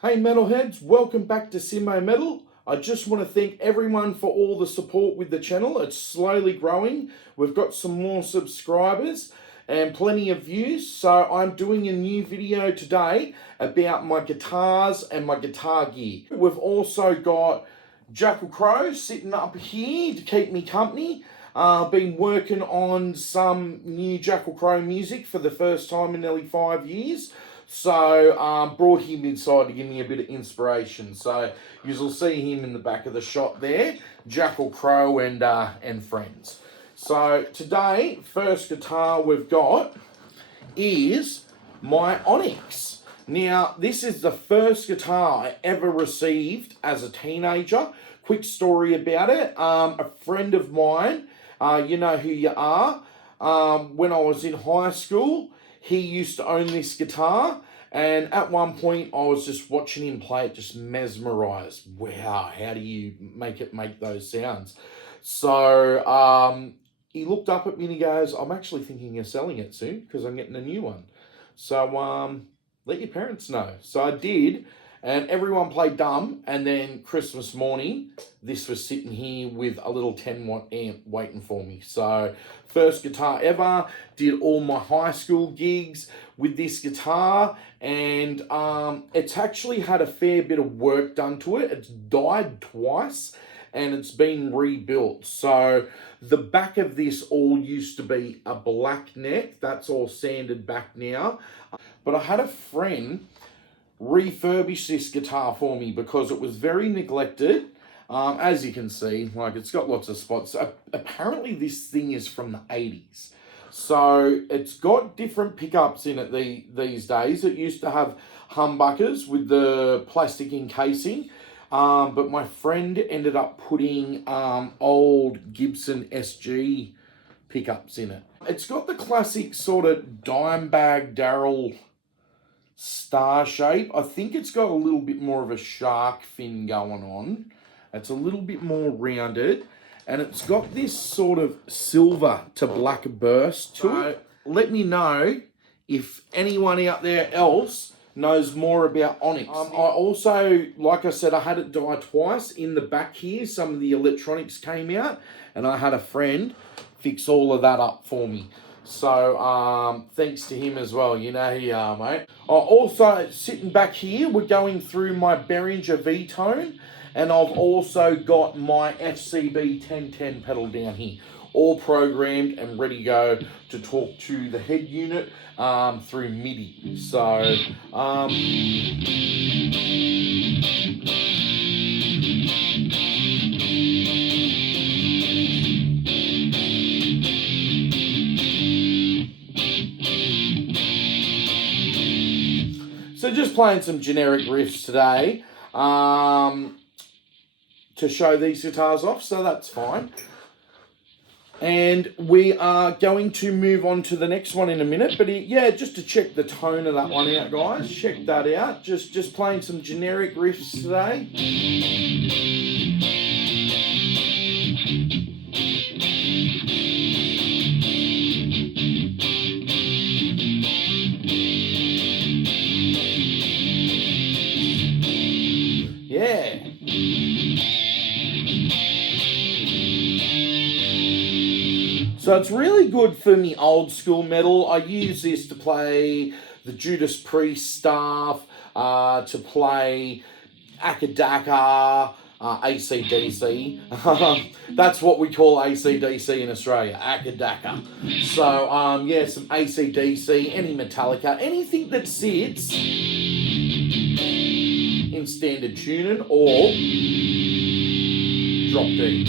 Hey metalheads, welcome back to Simmo Metal. I just want to thank everyone for all the support with the channel. It's slowly growing. We've got some more subscribers and plenty of views. So I'm doing a new video today about my guitars and my guitar gear. We've also got Jackal Crow sitting up here to keep me company. Been working on some new Jackal Crow music for the first time in nearly 5 years. So brought him inside to give me a bit of inspiration. So you'll see him in the back of the shot there, Jackal Crow and friends. So today, first guitar we've got is my Onyx. Now, this is the first guitar I ever received as a teenager. Quick story about it. A friend of mine, you know who you are, when I was in high school, he used to own this guitar, and at one point I was just watching him play it, just mesmerized. Wow, how do you make those sounds? So he looked up at me and he goes, I'm actually thinking of selling it soon because I'm getting a new one. So let your parents know. So I did, and everyone played dumb, and then Christmas morning, this was sitting here with a little 10-watt amp waiting for me. So first guitar ever, did all my high school gigs with this guitar, and it's actually had a fair bit of work done to it. It's died twice, and it's been rebuilt. So the back of this all used to be a black neck. That's all sanded back now. But I had a friend refurbish this guitar for me because it was very neglected. As you can see, like, it's got lots of spots. Apparently this thing is from the 80s. So it's got different pickups in it these days. It used to have humbuckers with the plastic encasing. But my friend ended up putting old Gibson SG pickups in it. It's got the classic sort of dime bag Darrell star shape. I think it's got a little bit more of a shark fin going on. It's a little bit more rounded, and it's got this sort of silver to black burst to it. Let me know if anyone out there else knows more about Onyx. I also, like I said, I had it die twice. In the back here, some of the electronics came out, and I had a friend fix all of that up for me. So thanks to him as well. You know who you are, mate. Also, sitting back here, we're going through my Behringer V-Tone, and I've also got my FCB 1010 pedal down here, all programmed and ready to go to talk to the head unit through MIDI. So So just playing some generic riffs today to show these guitars off, so that's fine. And we are going to move on to the next one in a minute, but yeah, just to check the tone of that one out, guys. Check that out. Just playing some generic riffs today. Yeah. So it's really good for me old school metal. I use this to play the Judas Priest stuff, to play Akadaka, AC/DC. That's what we call AC/DC in Australia, Akadaka. So yeah, some AC/DC, any Metallica, anything that sits in standard tuning or drop D.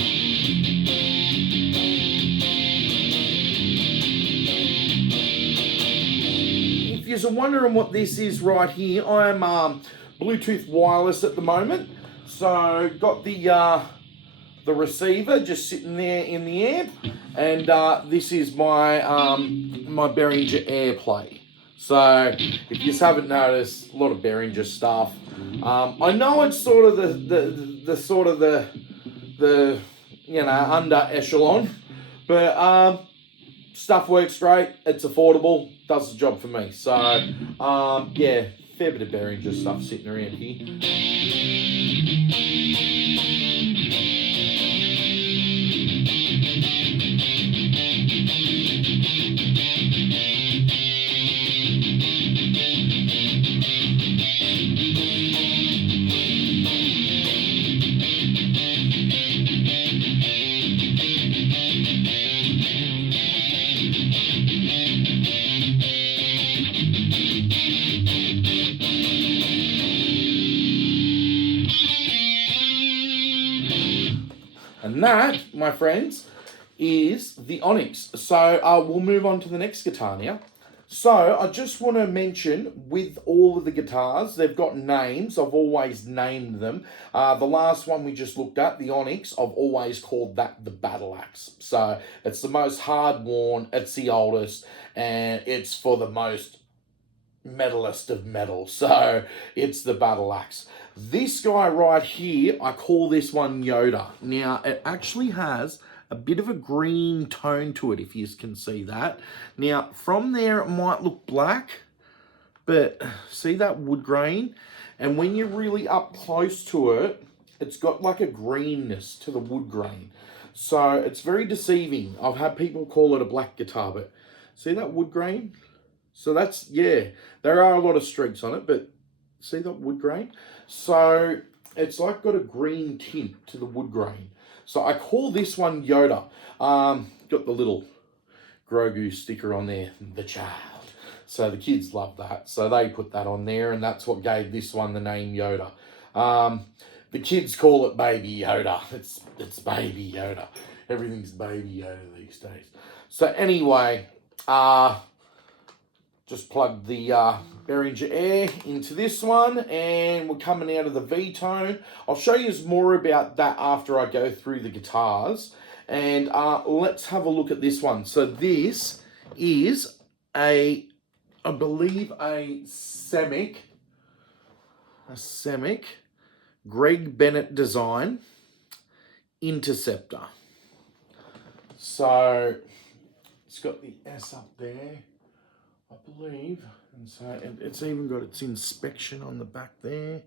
If you're wondering what this is right here, I'm Bluetooth wireless at the moment. So got the receiver just sitting there in the amp, and this is my my Behringer AirPlay. So if you haven't noticed, a lot of Behringer stuff. I know it's sort of the you know, under echelon, but stuff works great. It's affordable, does the job for me. So yeah, fair bit of Behringer stuff sitting around here. And that, my friends, is the Onyx. So we'll move on to the next guitar now. So I just want to mention, with all of the guitars, they've got names. I've always named them. The last one we just looked at, the Onyx, I've always called that the Battle Axe. So it's the most hard-worn, it's the oldest, and it's for the most metalist of metal. So it's the Battle Axe. This guy right here, I call this one Yoda. Now, it actually has a bit of a green tone to it, if you can see that. Now, from there, it might look black, but see that wood grain? And when you're really up close to it, it's got like a greenness to the wood grain. So it's very deceiving. I've had people call it a black guitar, but see that wood grain? So that's, yeah, there are a lot of streaks on it, but see that wood grain? So it's like got a green tint to the wood grain. So I call this one Yoda. Got the little Grogu sticker on there, the child. So the kids love that. So they put that on there, and that's what gave this one the name Yoda. The kids call it Baby Yoda. It's Baby Yoda. Everything's Baby Yoda these days. So anyway, just plug the Behringer Air into this one, and we're coming out of the V-tone. I'll show you more about that after I go through the guitars. And let's have a look at this one. So this is I believe a Semic Greg Bennett design Interceptor. So it's got the S up there, I believe, and so it's even got its inspection on the back there,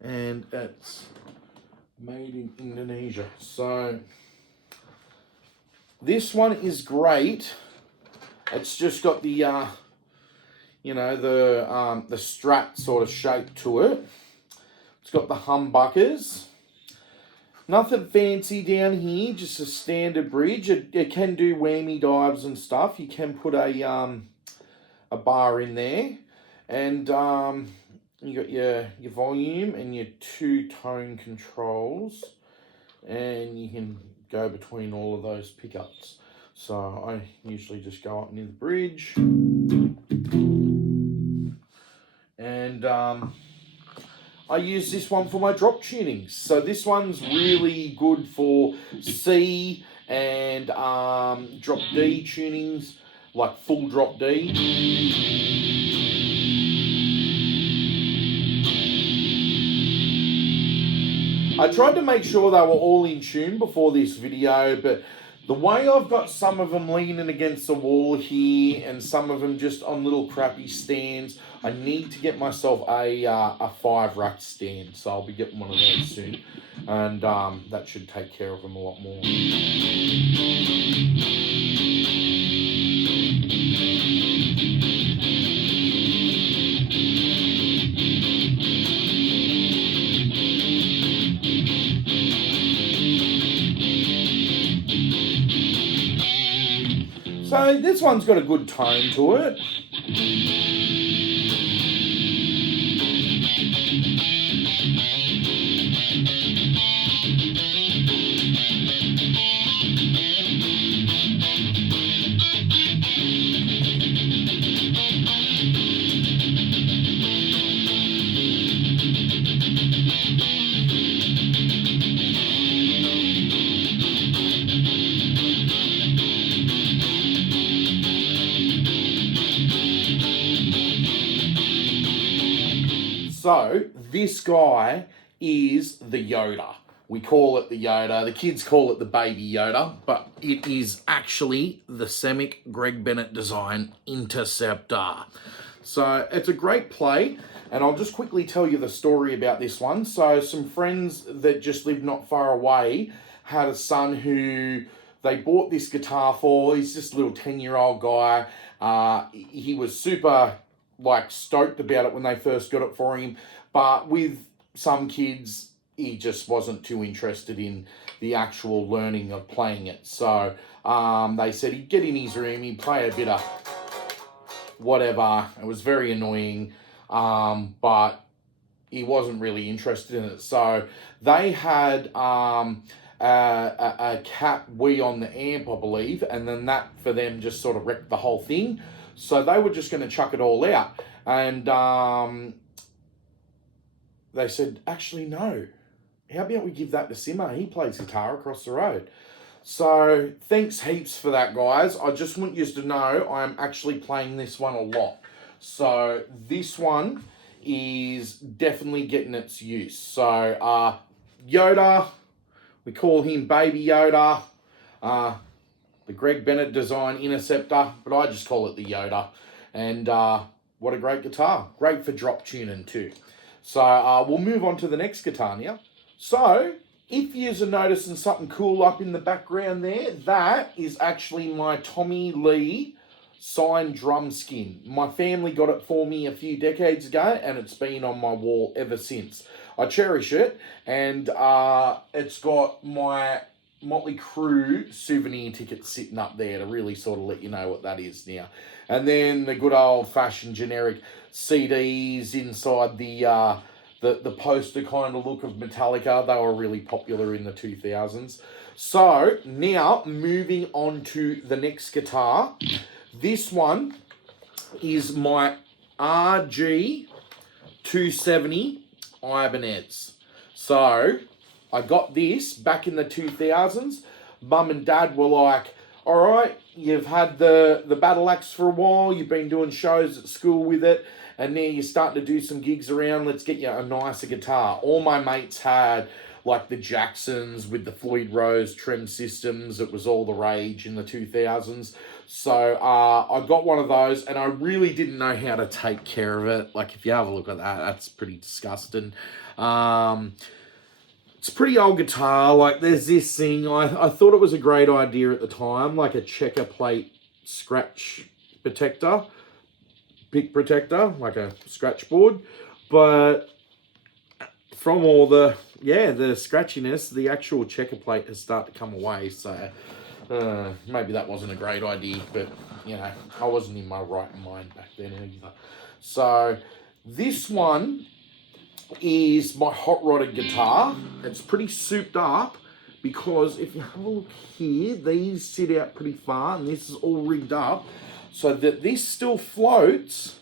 and it's made in Indonesia. So this one is great. It's just got the you know, the Strat sort of shape to it. It's got the humbuckers. Nothing fancy down here, just a standard bridge. It can do whammy dives and stuff. You can put a bar in there, and you got your volume and your two tone controls, and you can go between all of those pickups. So I usually just go up near the bridge, and I use this one for my drop tunings. So this one's really good for C and drop D tunings, like full drop D. I tried to make sure they were all in tune before this video, but the way I've got some of them leaning against the wall here and some of them just on little crappy stands, I need to get myself a 5-rack stand. So I'll be getting one of those soon, and that should take care of them a lot more. So this one's got a good tone to it. So this guy is the Yoda. We call it the Yoda. The kids call it the Baby Yoda, but it is actually the Semic Greg Bennett design Interceptor. So it's a great play. And I'll just quickly tell you the story about this one. So some friends that just lived not far away had a son who they bought this guitar for. He's just a little 10-year-old guy. He was super stoked about it when they first got it for him. But with some kids, he just wasn't too interested in the actual learning of playing it. So they said he'd get in his room, he'd play a bit of whatever. It was very annoying, but he wasn't really interested in it. So they had a cat wee on the amp, I believe, and then that for them just sort of wrecked the whole thing. So they were just going to chuck it all out. And they said, actually, no. How about we give that to Simmo? He plays guitar across the road. So thanks heaps for that, guys. I just want you to know I'm actually playing this one a lot. So this one is definitely getting its use. So Yoda, we call him Baby Yoda. The Greg Bennett design Interceptor, but I just call it the Yoda. And what a great guitar. Great for drop tuning too. So we'll move on to the next guitar now. So if you're noticing something cool up in the background there, that is actually my Tommy Lee signed drum skin. My family got it for me a few decades ago, and it's been on my wall ever since. I cherish it, and it's got my Motley Crue souvenir ticket sitting up there to really sort of let you know what that is now. And then the good old-fashioned generic CDs inside the poster kind of look of Metallica. They were really popular in the 2000s. So now moving on to the next guitar. This one is my RG 270 Ibanez. So I got this back in the 2000s. Mum and Dad were like, all right, you've had the battle axe for a while, you've been doing shows at school with it, and now you're starting to do some gigs around, let's get you a nicer guitar. All my mates had like the Jacksons with the Floyd Rose trem systems. It was all the rage in the 2000s. So I got one of those, and I really didn't know how to take care of it. Like, if you have a look at that, that's pretty disgusting. It's a pretty old guitar. Like, there's this thing. I thought it was a great idea at the time, like a checker plate scratch protector, pick protector, like a scratch board. But from all the scratchiness, the actual checker plate has started to come away. So maybe that wasn't a great idea, but you know, I wasn't in my right mind back then either. So this one is my hot rodded guitar. It's pretty souped up because if you have a look here, these sit out pretty far, and this is all rigged up so that this still floats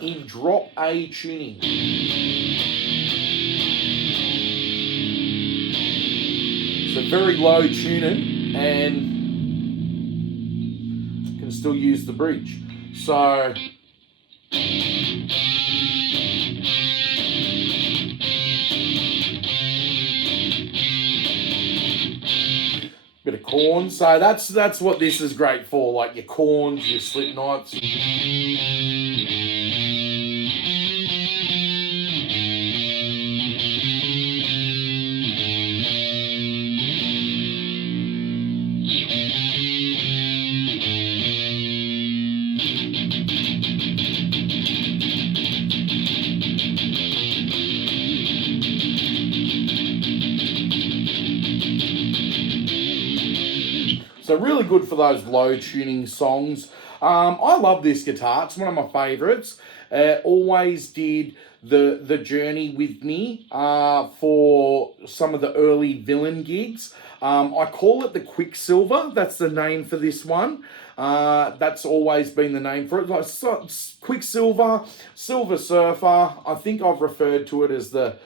in drop A tuning. So very low tuning, and can still use the bridge. So bit of corn. So that's what this is great for, like your corns, your slip knots. So really good for those low tuning songs. I love this guitar. It's one of my favorites. Always did the journey with me for some of the early Villain gigs. I call it the Quicksilver. That's the name for this one. That's always been the name for it. Like Quicksilver, Silver Surfer. I think I've referred to it as the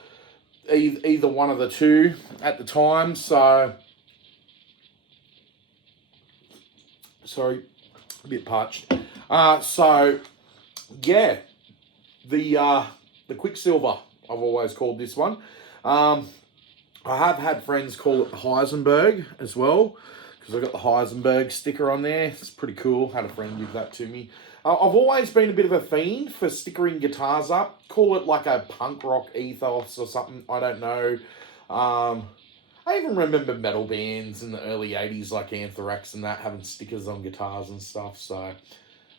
either one of the two at the time. So sorry, a bit parched. So yeah, the Quicksilver, I've always called this one. I have had friends call it the Heisenberg as well, because I've got the Heisenberg sticker on there. It's pretty cool. Had a friend give that to me. I've always been a bit of a fiend for stickering guitars up. Call it like a punk rock ethos or something. I don't know. I even remember metal bands in the early 80s like Anthrax and that having stickers on guitars and stuff. So,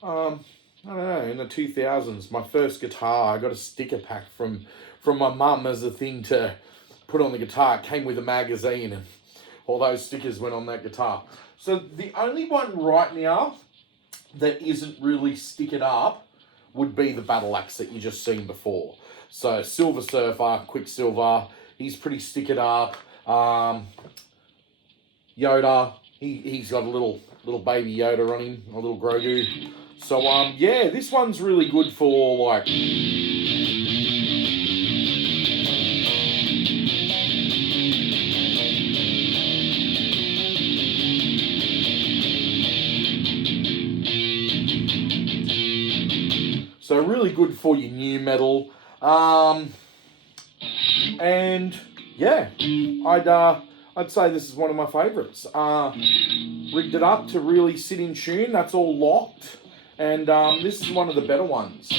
I don't know. In the 2000s, my first guitar, I got a sticker pack from my mum as a thing to put on the guitar. It came with a magazine and all those stickers went on that guitar. So the only one right now that isn't really stickered up would be the Battle Axe that you just seen before. So Silver Surfer, Quicksilver, he's pretty stickered up. Yoda, he's got a little baby Yoda on him, a little Grogu. So yeah, this one's really good for like so really good for your new metal. And yeah, I'd say this is one of my favourites. Rigged it up to really sit in tune. That's all locked, and this is one of the better ones.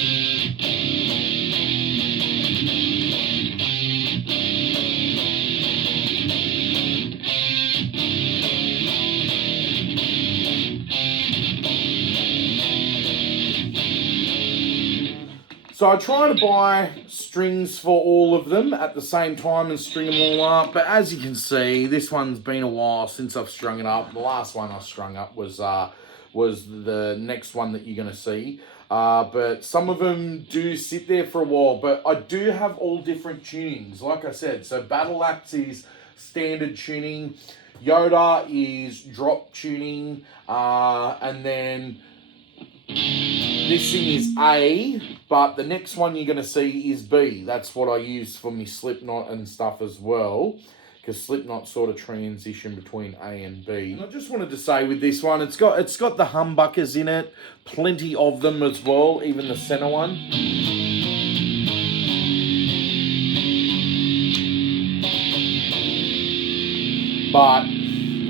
So I try to buy strings for all of them at the same time and string them all up. But as you can see, this one's been a while since I've strung it up. The last one I strung up was the next one that you're going to see. But some of them do sit there for a while. But I do have all different tunings, like I said. So Battle Axe is standard tuning. Yoda is drop tuning. And then this thing is A, but the next one you're going to see is B. That's what I use for my Slipknot and stuff as well, because Slipknot sort of transition between A and B. And I just wanted to say with this one, it's got the humbuckers in it, plenty of them as well, even the center one. But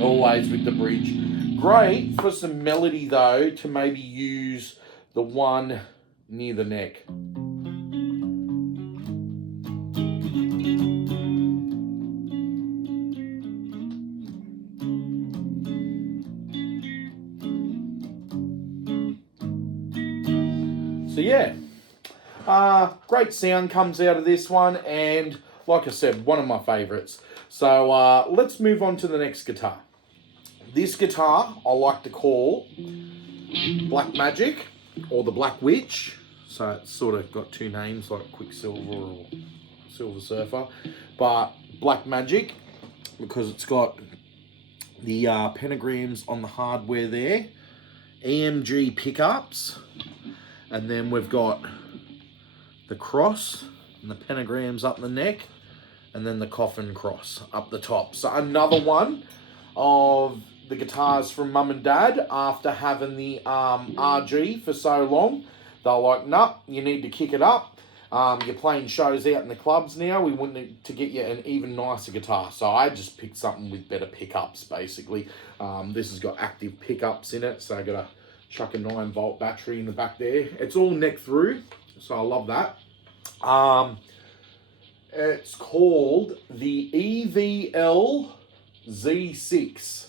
always with the bridge. Great for some melody though, to maybe use the one near the neck. So yeah, great sound comes out of this one, and like I said, one of my favourites. So let's move on to the next guitar. This guitar I like to call Black Magic or the Black Witch. So it's sort of got two names like Quicksilver or Silver Surfer. But Black Magic because it's got the pentagrams on the hardware there. EMG pickups. And then we've got the cross and the pentagrams up the neck. And then the coffin cross up the top. So another one of the guitars from Mum and Dad after having the RG for so long. They're like, nah, you need to kick it up. You're playing shows out in the clubs now. We want to get you an even nicer guitar. So I just picked something with better pickups, basically. This has got active pickups in it. So I got to chuck a 9-volt battery in the back there. It's all neck through, so I love that. It's called the EVL Z6.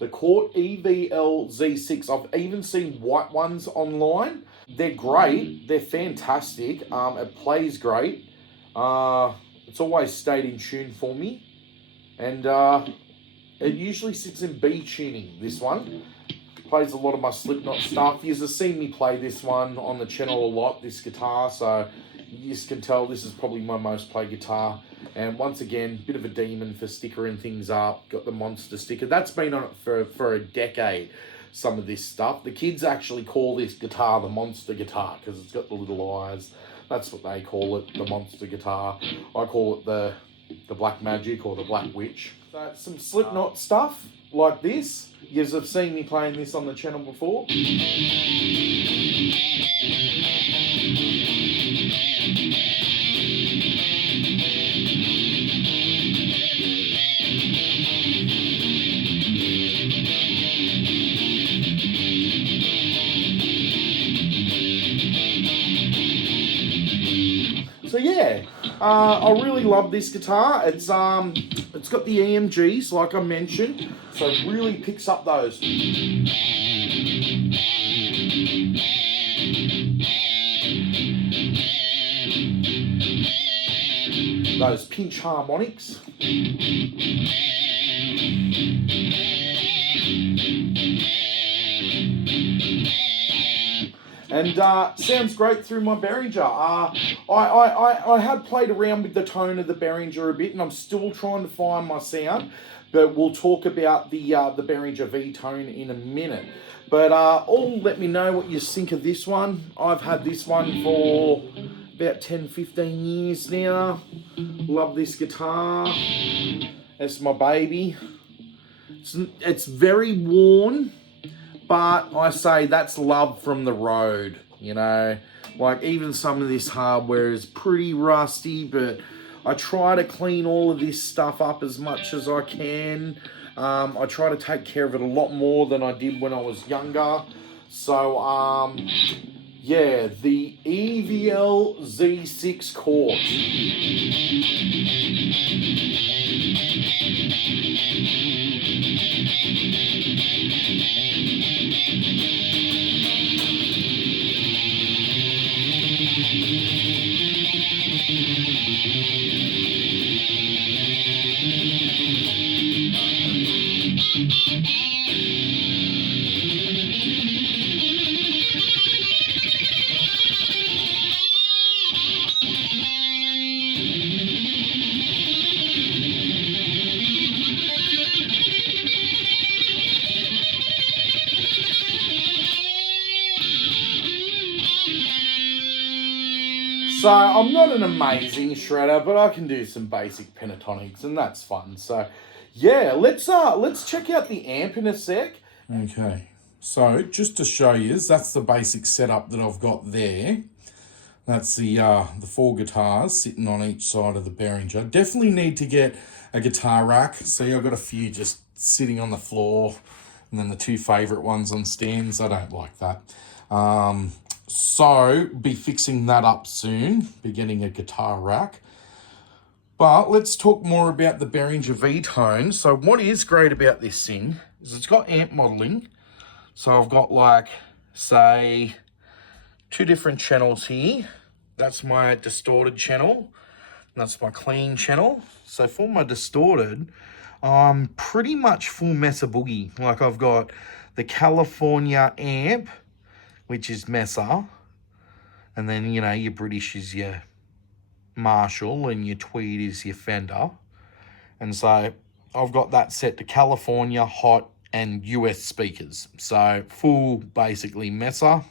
The Court EVL Z6. I've even seen white ones online. They're great. They're fantastic. It plays great. It's always stayed in tune for me. And it usually sits in B tuning, this one. Plays a lot of my Slipknot stuff. You've seen me play this one on the channel a lot, this guitar. So you just can tell this is probably my most played guitar. And once again, bit of a demon for stickering things up. Got the monster sticker. That's been on it for a decade, some of this stuff. The kids actually call this guitar the monster guitar because it's got the little eyes. That's what they call it, the monster guitar. I call it the Black Magic or the Black Witch. So some Slipknot stuff like this. You have seen me playing this on the channel before. I really love this guitar. It's got the EMGs, like I mentioned, so it really picks up those pinch harmonics. And sounds great through my Behringer. I have played around with the tone of the Behringer a bit, and I'm still trying to find my sound. But we'll talk about the Behringer V-Tone in a minute. But all let me know what you think of this one. I've had this one for about 10, 15 years now. Love this guitar. It's my baby. It's very worn, but I say that's love from the road, you know. Like, even some of this hardware is pretty rusty, but I try to clean all of this stuff up as much as I can. I try to take care of it a lot more than I did when I was younger. So, yeah, the EVL Z6 Court. So I'm not an amazing shredder, but I can do some basic pentatonics, and that's fun. So yeah, let's check out the amp in a sec. Okay, so just to show you, that's the basic setup that I've got there. That's the 4 guitars sitting on each side of the Behringer. Definitely need to get a guitar rack. See, I've got a few just sitting on the floor, and then the 2 favourite ones on stands. I don't like that. So be fixing that up soon, be getting a guitar rack. But let's talk more about the Behringer V-Tone. So what is great about this thing is it's got amp modeling. So I've got, like, say, 2 different channels here. That's my distorted channel. That's my clean channel. So for my distorted, I'm pretty much full Mesa Boogie. Like, I've got the California amp, which is Mesa. And then, you know, your British is your Marshall and your Tweed is your Fender. And so I've got that set to California, hot, and US speakers. So full, basically, Mesa.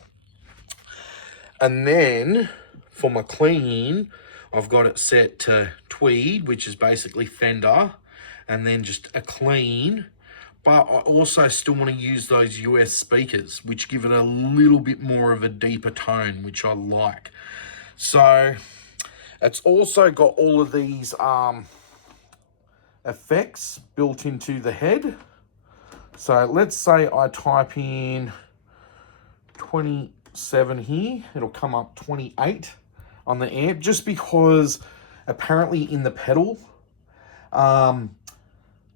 And then for my clean, I've got it set to Tweed, which is basically Fender, and then just a clean. But I also still want to use those US speakers, which give it a little bit more of a deeper tone, which I like. So it's also got all of these effects built into the head. So let's say I type in 27 here, it'll come up 28 on the amp, just because apparently in the pedal,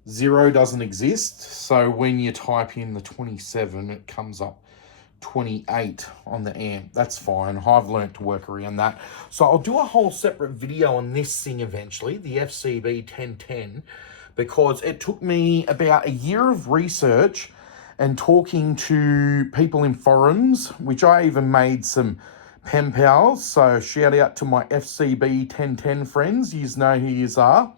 0 doesn't exist. So when you type in the 27, it comes up 28 on the amp. That's fine. I've learnt to work around that. So I'll do a whole separate video on this thing eventually, the FCB 1010, because it took me about a year of research and talking to people in forums, which I even made some pen pals. So shout out to my FCB 1010 friends. You know who you are.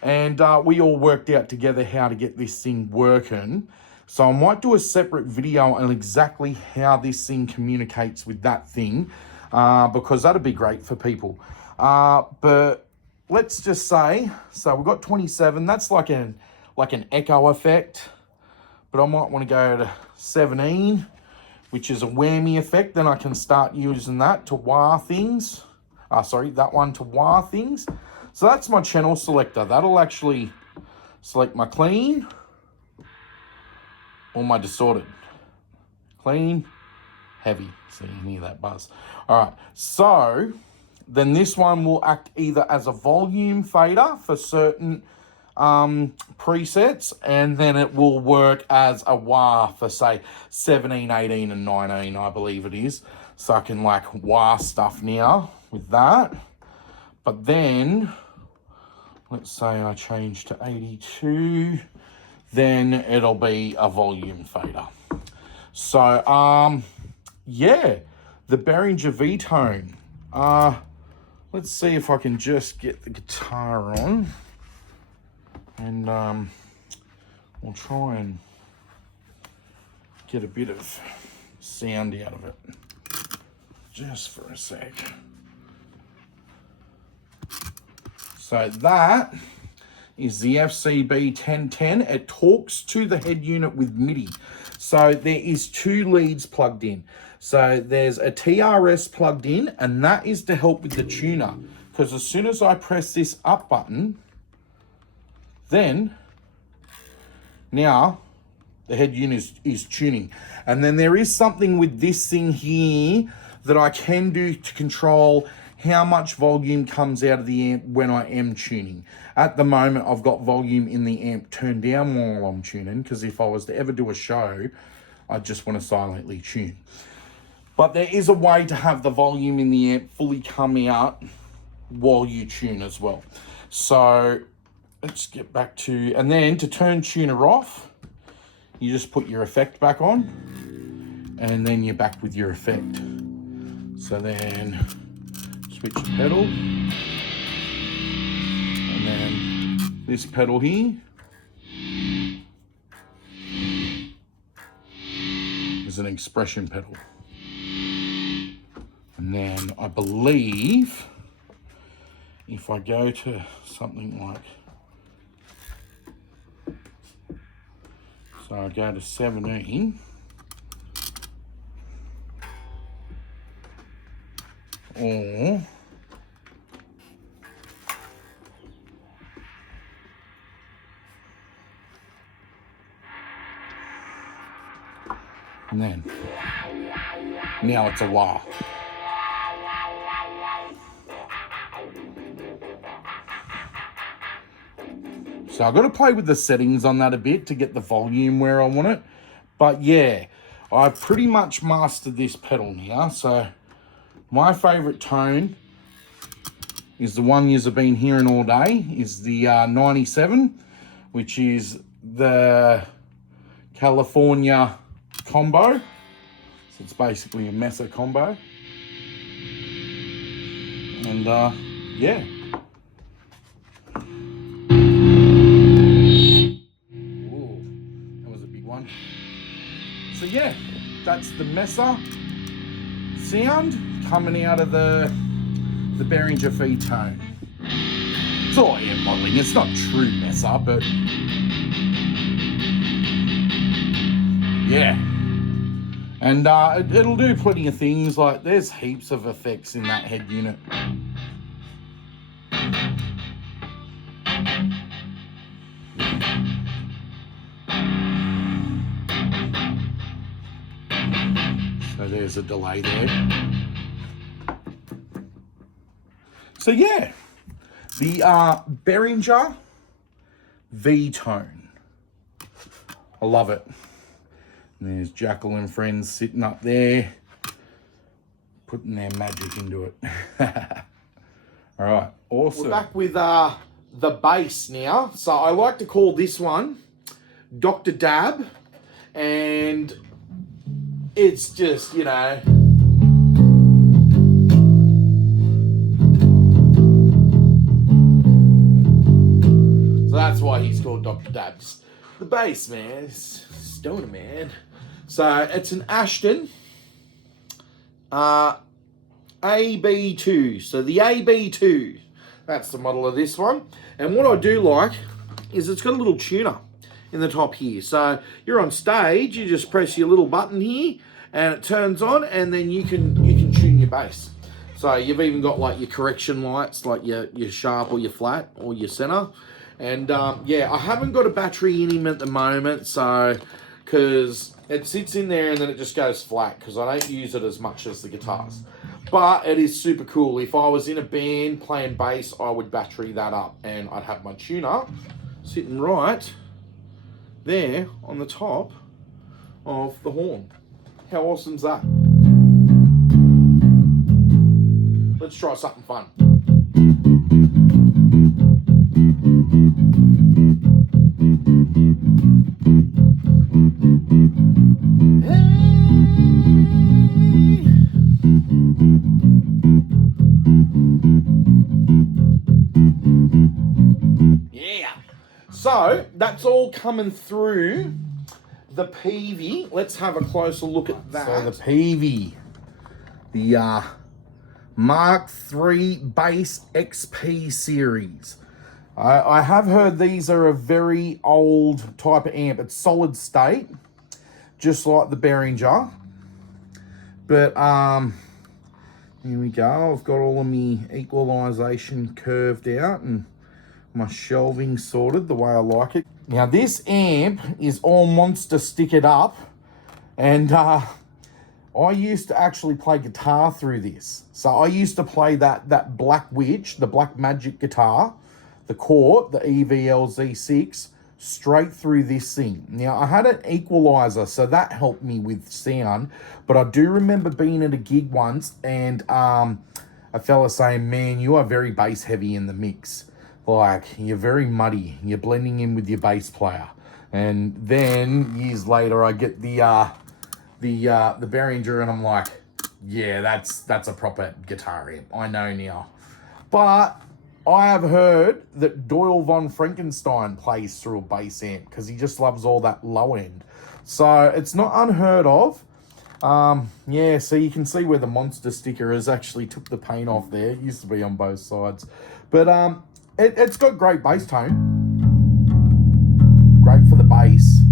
And we all worked out together how to get this thing working. So I might do a separate video on exactly how this thing communicates with that thing, because that'd be great for people. But let's just say, so we've got 27. That's like an echo effect. But I might want to go to 17, which is a whammy effect. Then I can start using that to wah things. That one to wah things. So that's my channel selector. That'll actually select my clean or my distorted. Clean, heavy. So you can hear that buzz. All right, so then this one will act either as a volume fader for certain presets, and then it will work as a wah for, say, 17, 18, and 19, I believe it is. So I can like wah stuff now with that. But then, let's say I change to 82, then it'll be a volume fader. So, yeah, the Behringer V-Tone. Let's see if I can just get the guitar on, and we'll try and get a bit of sound out of it, just for a sec. So that is the FCB 1010. It talks to the head unit with MIDI. So there is 2 leads plugged in. So there's a TRS plugged in, and that is to help with the tuner. Because as soon as I press this up button, then now the head unit is tuning. And then there is something with this thing here that I can do to control how much volume comes out of the amp when I am tuning. At the moment, I've got volume in the amp turned down while I'm tuning, because if I was to ever do a show, I just want to silently tune. But there is a way to have the volume in the amp fully come out while you tune as well. So let's get back to, and then to turn tuner off, you just put your effect back on, and then you're back with your effect. So then switch the pedal, and then this pedal here is an expression pedal. And then I believe if I go to something like, so I go to 17, or and then now it's a wah. So I've got to play with the settings on that a bit to get the volume where I want it. But yeah, I've pretty much mastered this pedal now. So my favorite tone is the one you've been hearing all day, is the 97, which is the California combo. So it's basically a Mesa combo. And yeah. Ooh, that was a big one. So yeah, that's the Mesa sound coming out of the Behringer V-Tone. It's all air modeling. It's not true Mesa, but yeah. And it'll do plenty of things. Like there's heaps of effects in that head unit. So there's a delay there. So yeah, the Behringer V-Tone. I love it. And there's Jackal and friends sitting up there, putting their magic into it. All right, awesome. We're back with the bass now. So I like to call this one Dr. Dab, and it's just, you know, so that's why he's called Dr. Dab. Just the bass, man. It's stoner, man. So it's an Ashton AB2. So the AB2, that's the model of this one. And what I do like is it's got a little tuner in the top here. So you're on stage, you just press your little button here and it turns on, and then you can tune your bass. So you've even got like your correction lights, like your sharp or your flat or your center. And yeah, I haven't got a battery in him at the moment, so because it sits in there and then it just goes flat because I don't use it as much as the guitars. But it is super cool. If I was in a band playing bass, I would battery that up and I'd have my tuner sitting right there on the top of the horn. How awesome's that? Let's try something fun. Yeah. So that's all coming through the PV. Let's have a closer look at that. So the PV, the Mark III Bass XP series. I have heard these are a very old type of amp. It's solid state, just like the Behringer. But here we go. I've got all of my equalization curved out and my shelving sorted the way I like it. Now this amp is all monster stickered up, and I used to actually play guitar through this. So I used to play that Black Witch, the Black Magic guitar, the Court, the EVLZ6, straight through this thing. Now I had an equalizer, so that helped me with sound, but I do remember being at a gig once and a fella saying, man, you are very bass heavy in the mix. Like, you're very muddy. You're blending in with your bass player. And then years later, I get the Behringer, and I'm like, yeah, that's a proper guitar amp. I know now. But I have heard that Doyle von Frankenstein plays through a bass amp because he just loves all that low end. So it's not unheard of. Yeah, so you can see where the monster sticker has actually took the paint off there. It used to be on both sides. But it's got great bass tone. Great for the bass.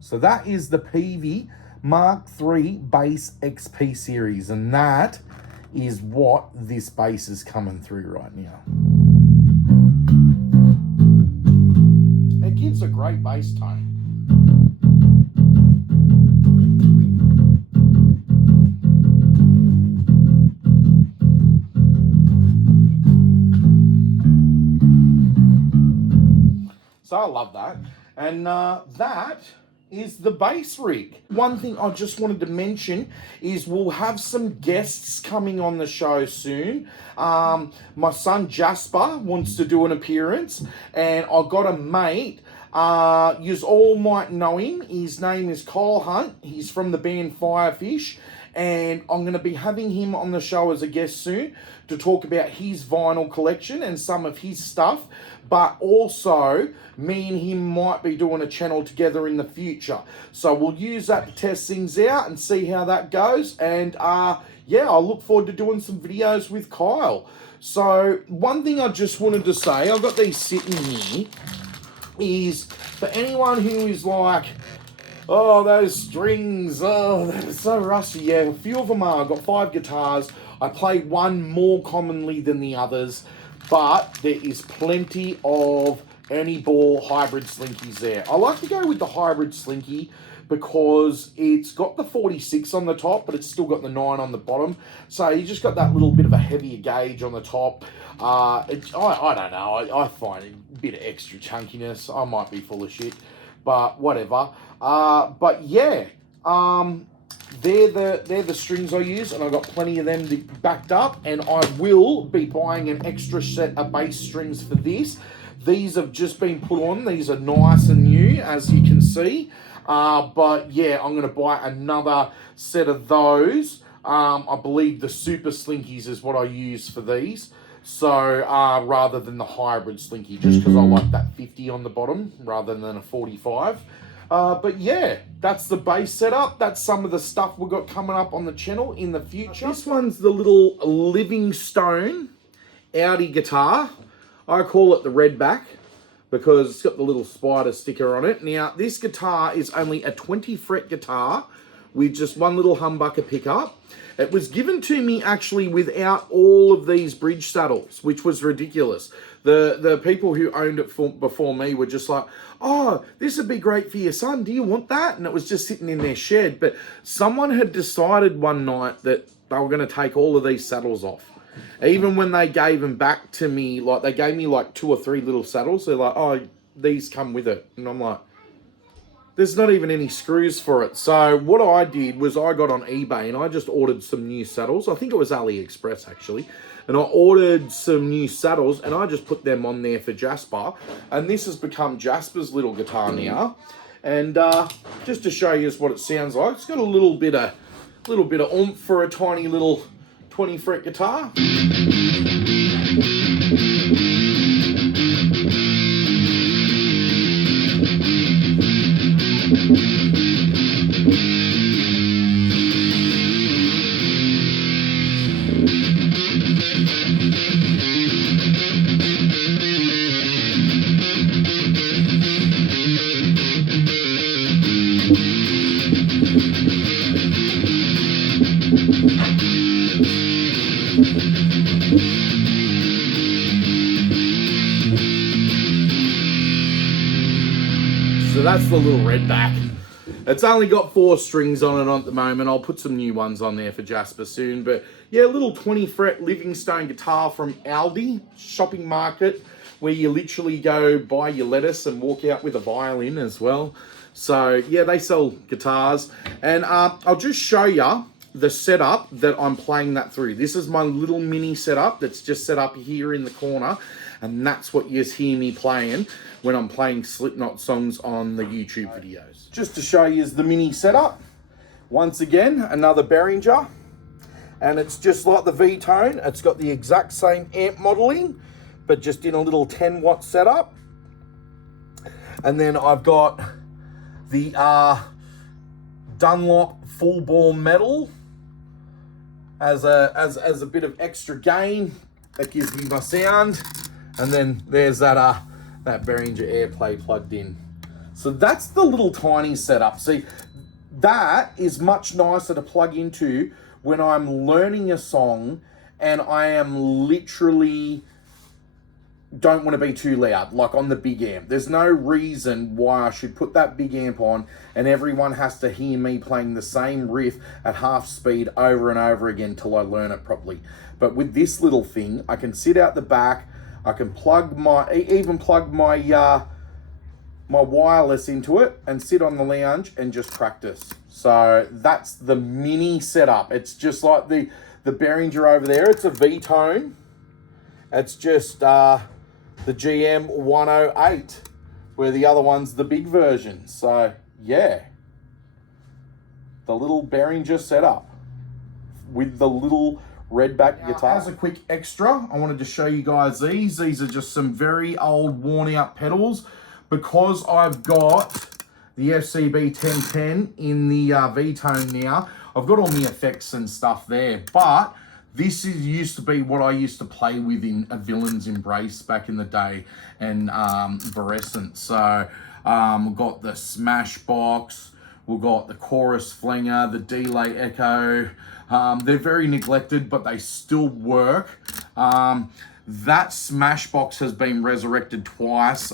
So that is the PV Mark III Bass XP series, and that is what this bass is coming through right now. It gives a great bass tone. So I love that. And that is the bass rig. One thing I just wanted to mention is we'll have some guests coming on the show soon. My son Jasper wants to do an appearance, and I got a mate, yous all might know him. His name is Kyle Hunt. He's from the band Firefish, and I'm going to be having him on the show as a guest soon to talk about his vinyl collection and some of his stuff. But also, me and him might be doing a channel together in the future. So we'll use that to test things out and see how that goes. And yeah, I look forward to doing some videos with Kyle. So one thing I just wanted to say, I've got these sitting here, is for anyone who is like, oh, those strings, oh, they're so rusty. Yeah, a few of them are. I've got 5 guitars. I play one more commonly than the others, but there is plenty of Ernie Ball hybrid slinkies there. I like to go with the hybrid slinky because it's got the 46 on the top, but it's still got the 9 on the bottom. So you just got that little bit of a heavier gauge on the top. I don't know. I find it a bit of extra chunkiness. I might be full of shit, but whatever. But yeah, they're the strings I use, and I've got plenty of them backed up, and I will be buying an extra set of bass strings for this. These have just been put on. These are nice and new, as you can see. But yeah, I'm going to buy another set of those. I believe the Super Slinkies is what I use for these. So rather than the hybrid slinky, just because I like that 50 on the bottom rather than a 45. But yeah, that's the bass setup. That's some of the stuff we've got coming up on the channel in the future. This one's the little Livingstone Audi guitar. I call it the Redback because it's got the little spider sticker on it. Now, this guitar is only a 20 fret guitar with just one little humbucker pickup. It was given to me actually without all of these bridge saddles, which was ridiculous. The people who owned it before me were just like, oh, this would be great for your son. Do you want that? And it was just sitting in their shed. But someone had decided one night that they were going to take all of these saddles off. Even when they gave them back to me, like they gave me like 2 or 3 little saddles. They're like, oh, these come with it. And I'm like, there's not even any screws for it. So what I did was I got on eBay and I just ordered some new saddles. I think it was AliExpress actually. And I ordered some new saddles and I just put them on there for Jasper. And this has become Jasper's little guitar now. And just to show you what it sounds like, it's got a little bit of oomph for a tiny little 20 fret guitar. So that's the little redback. It's only got 4 strings on it at the moment. I'll put some new ones on there for Jasper soon. But yeah, a little 20 fret Livingstone guitar from Aldi shopping market, where you literally go buy your lettuce and walk out with a violin as well. So yeah, they sell guitars. And I'll just show you the setup that I'm playing that through. This is my little mini setup that's just set up here in the corner. And that's what you hear me playing when I'm playing Slipknot songs on the YouTube videos. Just to show you is the mini setup. Once again, another Behringer. And it's just like the V-Tone. It's got the exact same amp modeling, but just in a little 10 watt setup. And then I've got the Dunlop full bore metal as a bit of extra gain. That gives me my sound. And then there's that Behringer AirPlay plugged in. So that's the little tiny setup. See, that is much nicer to plug into when I'm learning a song and I am literally don't want to be too loud, like on the big amp. There's no reason why I should put that big amp on and everyone has to hear me playing the same riff at half speed over and over again till I learn it properly. But with this little thing, I can sit out the back, I can plug my my wireless into it and sit on the lounge and just practice. So that's the mini setup. It's just like the Behringer over there. It's a V-Tone. It's just the GM 108, where the other one's the big version. So yeah, the little Behringer setup with the little redback guitar. As a quick extra, I wanted to show you guys these. These are just some very old worn out pedals. Because I've got the FCB 1010 in the V-Tone now, I've got all my effects and stuff there. But this used to be what I used to play with in A Villain's Embrace back in the day and Virescent. So we've got the Smashbox, we've got the Chorus Flinger, the Delay Echo. They're very neglected, but they still work. That Smashbox has been resurrected twice.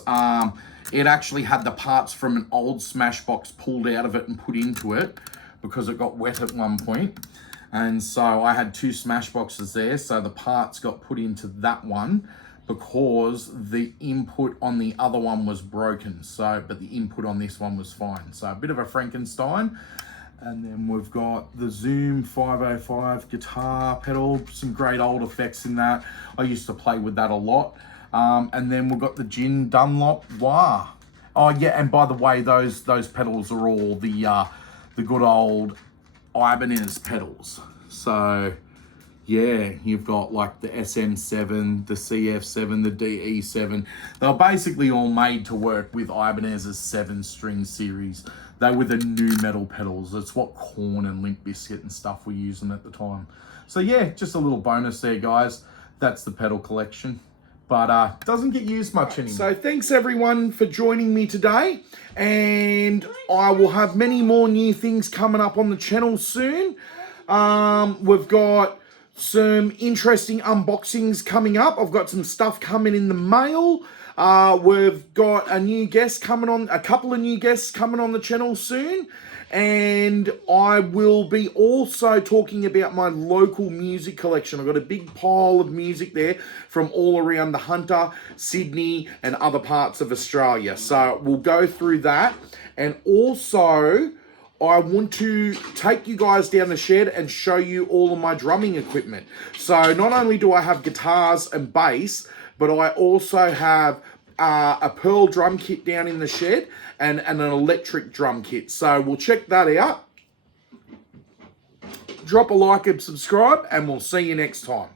It actually had the parts from an old Smashbox pulled out of it and put into it because it got wet at one point. And so I had 2 Smashboxes there. So the parts got put into that one because the input on the other one was broken. So, but the input on this one was fine. So a bit of a Frankenstein. And then we've got the Zoom 505 guitar pedal, some great old effects in that. I used to play with that a lot. And then we've got the Gin Dunlop wah. Oh yeah, and by the way, those pedals are all the good old Ibanez pedals. So yeah, you've got like the SM7, the CF7, the DE7. They're basically all made to work with Ibanez's 7-string series. They were the new metal pedals. That's what Korn and Limp Bizkit and stuff were using at the time. So yeah, just a little bonus there, guys. That's the pedal collection. But doesn't get used much anymore. So thanks everyone for joining me today. And I will have many more new things coming up on the channel soon. We've got some interesting unboxings coming up. I've got some stuff coming in the mail. We've got a new guest coming on, a couple of new guests coming on the channel soon. And I will be also talking about my local music collection. I've got a big pile of music there from all around the Hunter, Sydney, and other parts of Australia. So we'll go through that. And also, I want to take you guys down the shed and show you all of my drumming equipment. So not only do I have guitars and bass, but I also have a Pearl drum kit down in the shed and an electric drum kit. So we'll check that out. Drop a like and subscribe, and we'll see you next time.